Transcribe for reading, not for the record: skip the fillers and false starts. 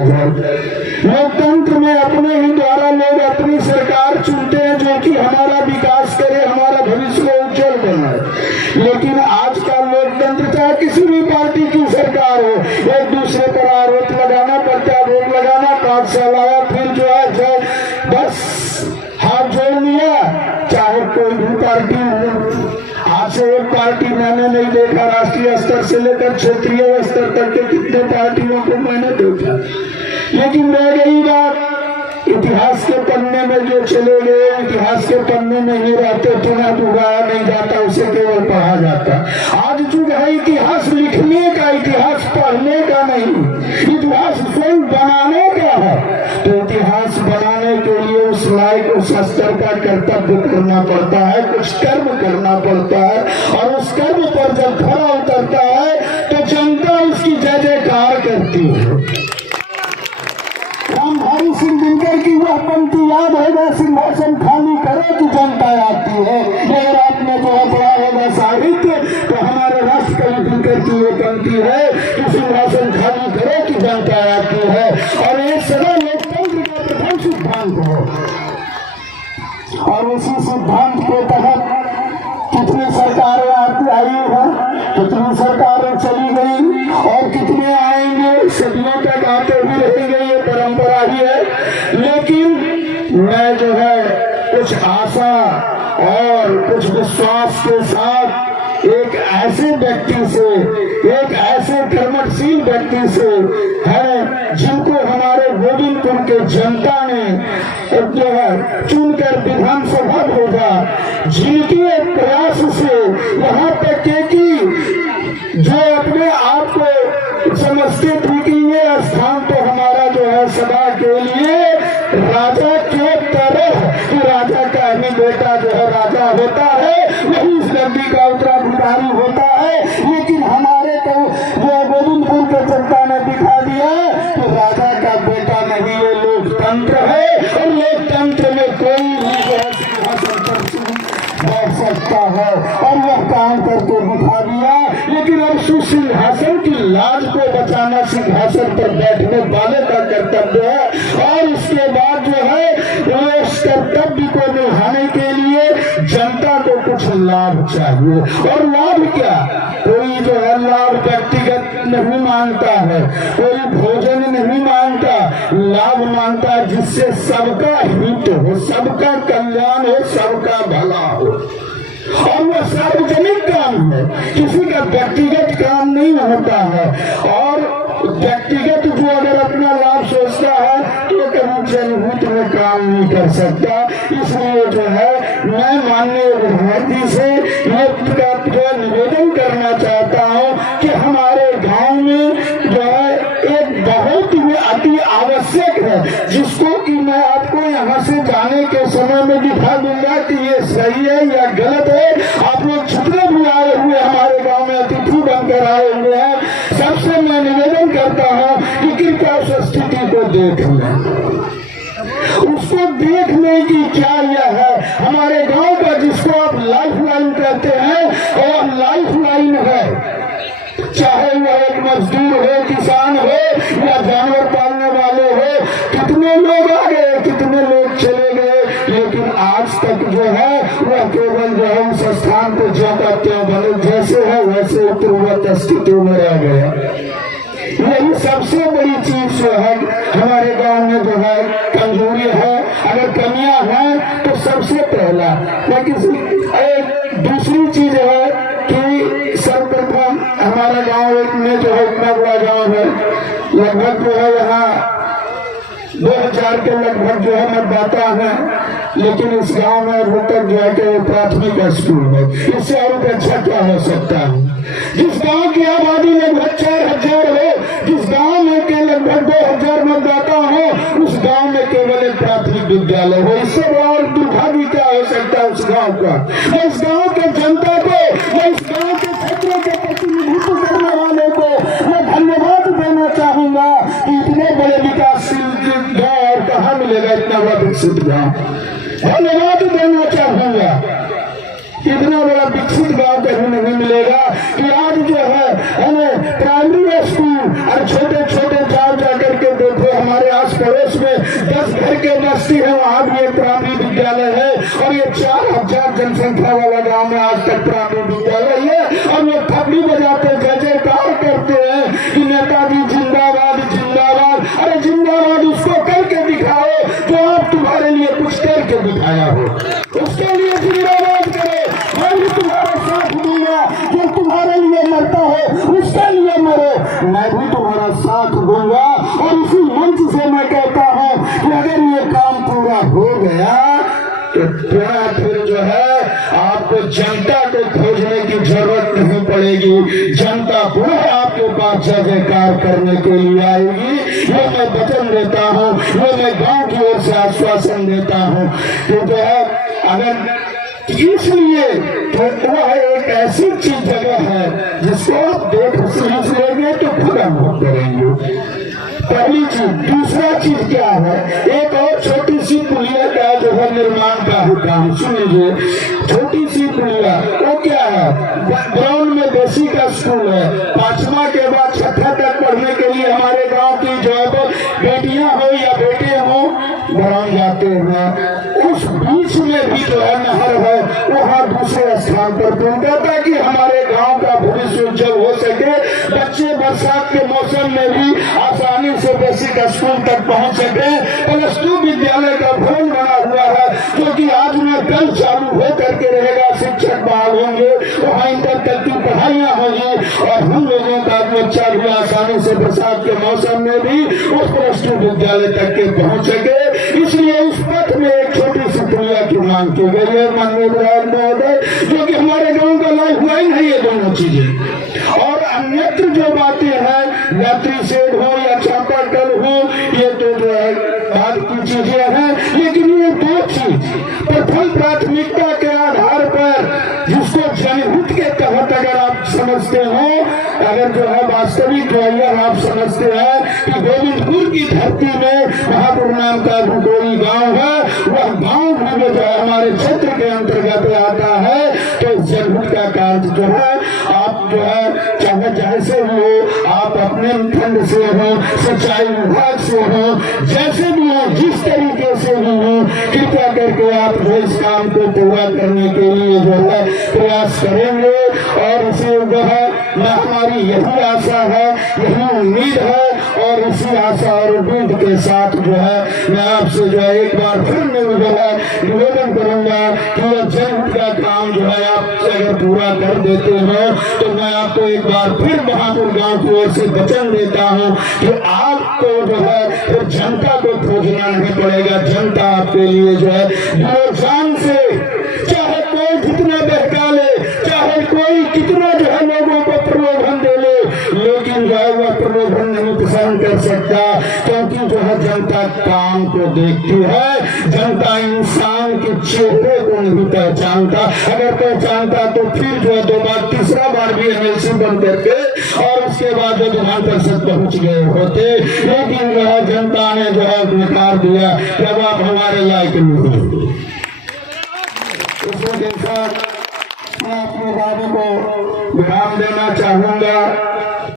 लोकतंत्र में अपने ही द्वारा लोग अपनी सरकार चुनते हैं जो कि हमारा विकास करे, हमारा भविष्य को उज्जवल बनाए। लेकिन आज का लोकतंत्र चाहे किसी भी पार्टी की सरकार हो, एक दूसरे पर आरोप लगाना, प्रत्यारोप लगाना, 5 साल आया फिर जो है बस हाथ जोड़ लिया, चाहे कोई भी पार्टी हो। आज से एक पार्टी मैंने नहीं देखा, राष्ट्रीय स्तर से लेकर क्षेत्रीय स्तर तक के कितने पार्टियों को मैंने देखा। लेकिन रह गई बात, इतिहास के पन्ने में जो चले गए, इतिहास के पन्ने में ही रहते, पुनः दोबारा नहीं जाता, उसे केवल पढ़ा जाता। आज युग है इतिहास लिखने का, इतिहास पढ़ने का नहीं, इतिहास स्वयं बनाने का है। तो इतिहास बनाने के लिए उस लायक, उस स्तर का कर्तव्य करना पड़ता है, कुछ कर्म करना पड़ता है, और उस कर्म पर जब खरा उतरता है तो जनता उसकी जय जयकार करती है। रामधारी सिंह दिनकर की वह पंक्ति याद होगा, सिंहासन खाली करे कि जनता आती है। अगर आपने जो पढ़ा होगा साहित्य, तो हमारे राष्ट्र कवि दिनकर की वो पंक्ति है कि सिंहासन खाली करे कि जनता आती है। और ये सदा लोकतंत्र का प्रथम सिद्धांत है। और उसी सिद्धांत के तहत कितनी सरकारें आई है, कितनी सरकारें चली गई और कितने आएंगे, सदियों तक आते हुए रहेंगे, ये परंपरा ही है। लेकिन मैं जो है कुछ आशा और कुछ विश्वास के साथ एक ऐसे व्यक्ति से, एक ऐसे कर्मशील व्यक्ति से है जिनको हमारे गोविंदपुर के जनता ने जो है चुनकर विधानसभा भेजा, जिनके प्रयास से यहाँ तक कि जो अपने आप को समझते थे कि ये स्थान तो हमारा जो है सदा के लिए राजा के तरह, राजा का ही बेटा जो है राजा होता है, वही इस गद्दी का उत्तराधिकारी होता है। लेकिन हमारे को जो गोविंदपुर के जनता ने दिखा दिया कि राजा का बेटा नहीं, ये लोकतंत्र है, और लोकतंत्र में कोई भी सिंहासन पर बैठ सकता है, और वह काम करके दिखा दिया। लेकिन अब सुसिंहासन की लाज को बचाना सिंहासन पर बैठने वाले का कर्तव्य है। और उसके बाद जो है उस कर्तव्य को निभाने के लिए जनता को कुछ लाभ चाहिए। और लाभ क्या? कोई जो है लाभ व्यक्तिगत नहीं मांगता है, कोई भोजन नहीं मांगता, लाभ मांगता है जिससे सबका हित हो, सबका कल्याण हो, सबका भला हो। और वह सार्वजनिक काम है, किसी का व्यक्तिगत काम नहीं होता है। और व्यक्तिगत जो अगर अपना लाभ सोचता है तो कभी जनहित में काम नहीं कर सकता। इसलिए जो है मैं माननीय विधायक से ये निवेदन करना चाहता हूँ कि हमारे गांव में जो है एक बहुत ही अति आवश्यक है, जिसको कि मैं आपको यहाँ से जाने के समय में दिखा दूंगा कि ये सही है या गलत है। आप लोग जितने भी आए हुए हमारे गांव में अतिथि बनकर आए हुए हैं, सबसे मैं निवेदन करता हूँ कि कृपया उस स्थिति को देख लें, उसको देखने की क्या यह है हमारे गांव का, जिसको आप लाइफ लाइन कहते हैं, और लाइफ लाइन है। चाहे वह एक मजदूर हो, किसान हो या जानवर पालने वाले हो, कितने लोग आ गए, कितने लोग चले गए, लेकिन आज तक जो है वह केवल जो है उस स्थान को जो कहते हैं भले जैसे है वैसे पूर्ववत स्थिति में रह गए। यही सबसे बड़ी चीज जो है हमारे गांव में जो है कमजोरी है। अगर कमियां हैं तो सबसे पहला, लेकिन एक दूसरी चीज है कि सर्वप्रथम हमारा गांव में जो है इतना बड़ा गांव है, लगभग जो है यहाँ 2000 के लगभग जो है मतदाता है, लेकिन इस गांव में अभी तक जो है कि प्राथमिक स्कूल है। इससे और अच्छा क्या हो सकता है? जिस गांव की आबादी लगभग 4000 हो, जिस गांव में के लगभग 2000 मतदाता हो, उस गांव में केवल एक प्राथमिक विद्यालय हो। इससे और दुर्भाग्य क्या हो सकता है उस गांव का? मैं इस गांव के जनता को, मैं इस गांव के क्षेत्रों के प्रतिनिधित्व करने वाले को मैं धन्यवाद देना चाहूंगा कि इतने बड़े विकासशील गाँव और कहाँ मिलेगा इतना बड़ा विकसित गाँव। धन्यवाद देना चाहूंगा, इतना बड़ा विकसित गांव कहीं नहीं मिलेगा कि आज जो है प्राइमरी स्कूल और छोटे छोटे गाँव जाकर के देखे हमारे आस पड़ोस में 10 घर के बस्ती है, वहाँ भी एक प्राथमिक विद्यालय है। और ये 4000 जनसंख्या वाला गांव में आज तक प्राथमिक विद्यालय है। और वो थपड़ी बजाते जय जयकार करते हैं कि नेताजी जिंदाबाद जिंदाबाद। अरे जिंदाबाद उसको करके दिखाओ जो आप तुम्हारे लिए कुछ करके दिखाया हो, उसके लिए जिंदाबाद करो। मैं भी तुम्हारा साथ दूंगा, जो तुम्हारे लिए मरता है उसके लिए मरो, मैं भी तुम्हारा साथ दूंगा। और इसी मंच से मैं कहता हूँ कि अगर ये काम पूरा हो गया तो फिर जो है आपको जनता को खोजने की जरूरत नहीं पड़ेगी। जनता पूरा आपके पास जय जयकार करने के लिए आएगी। ये मैं वचन देता हूँ, ये मैं गांव की ओर से आश्वासन देता हूँ कि जो है अगर इसलिए तो वह एक ऐसी चीज जगह है जिसको आप देख समझ लेंगे तो खुद अनुभव करेंगे। पहली चीज। दूसरा चीज क्या है, एक और छोटी सी पुलिया का जो है निर्माण का है काम, सुन लीजिए। छोटी सी पुलिया वो क्या है, ग्राउंड में बेसिक का स्कूल है, 5वां के बाद 6ठा तक पढ़ने के लिए हमारे गांव की जो है बेटियां हो या बेटे हो ग्राउंड जाते हैं। उस बीच में भी जो है नहर है, वहाँ दूसरे स्थान पर दूंगा ताकि हमारे गांव का भविष्य उज्जवल हो सके। बच्चे बरसात के मौसम में भी आसानी से बेसिक स्कूल तक पहुंच सके। +2 विद्यालय का भवन बना हुआ है जो कि आज में कल चालू हो करके रहेगा। शिक्षक बहाल होंगे, वहाँ इंटर तक की पढ़ाइयाँ होगी और हम लोगों का बच्चा भी आसानी से बरसात के मौसम में भी उस +2 विद्यालय तक के पहुंच सके। इसलिए उस पथ में एक छोटी सी पुलिया की मांग की गई है माननीय विधायक महोदय, जो कि हमारे गाँव का लाभ हुआ ही नहीं है दोनों चीजें। और अन्यत्र जो बातें हैं, यात्री शेड हो या चापाकल हो, ये तो जो है बाद की चीजें हैं। लेकिन ये 2 चीज प्रथम प्राथमिकता के आधार पर जिसको जनहित के तहत अगर आप समझते हो, अगर जो है वास्तविक जो है आप समझते हैं कि गोविंदपुर की धरती में महापुर नाम का कोई गांव है, वह गांव भी जो है हमारे क्षेत्र के अंतर्गत आता है। तो जनहित का कार्य जो है आप जो है चाहे जैसे भी हो, आप अपने खंड से हो, सिंचाई विभाग से हो, जैसे भी हो, जिस तरीके से भी हो, कृपया करके आप जो इस काम को पूरा करने के लिए जो है प्रयास करेंगे। और इसे जो है हमारी यही आशा है, यही उम्मीद है। और इसी आशा और उम्मीद के साथ जो है मैं आपसे जो है एक बार फिर जो है निवेदन करूंगा कि यह जनहित का काम जो है आप अगर पूरा कर देते हो तो मैं आपको एक बार फिर महापुर गांव की ओर से वचन देता हूं कि आपको जो है फिर जनता को खोजना नहीं पड़ेगा। जनता आपके लिए जो है जान से, चाहे कोई कितना बहका ले, चाहे कोई कितना जो है लोगों को प्रलोभन दे ले, लेकिन जो है वह प्रलोभन नहीं पसंद कर सकता। क्योंकि जो है जनता काम को देखती है, जनता इंसान के चेहरे को नहीं पहचानता। अगर पहचानता तो फिर जो है 2 बार 3रा बार भी MLC बन करके और उसके बाद जो विधान परिषद पहुंच गए होते। लेकिन जो है जनता ने जो है नकार दिया, जब आप हमारे लायक नहीं होते। उसके साथ मैं अपने बाबू को विराम देना चाहूंगा।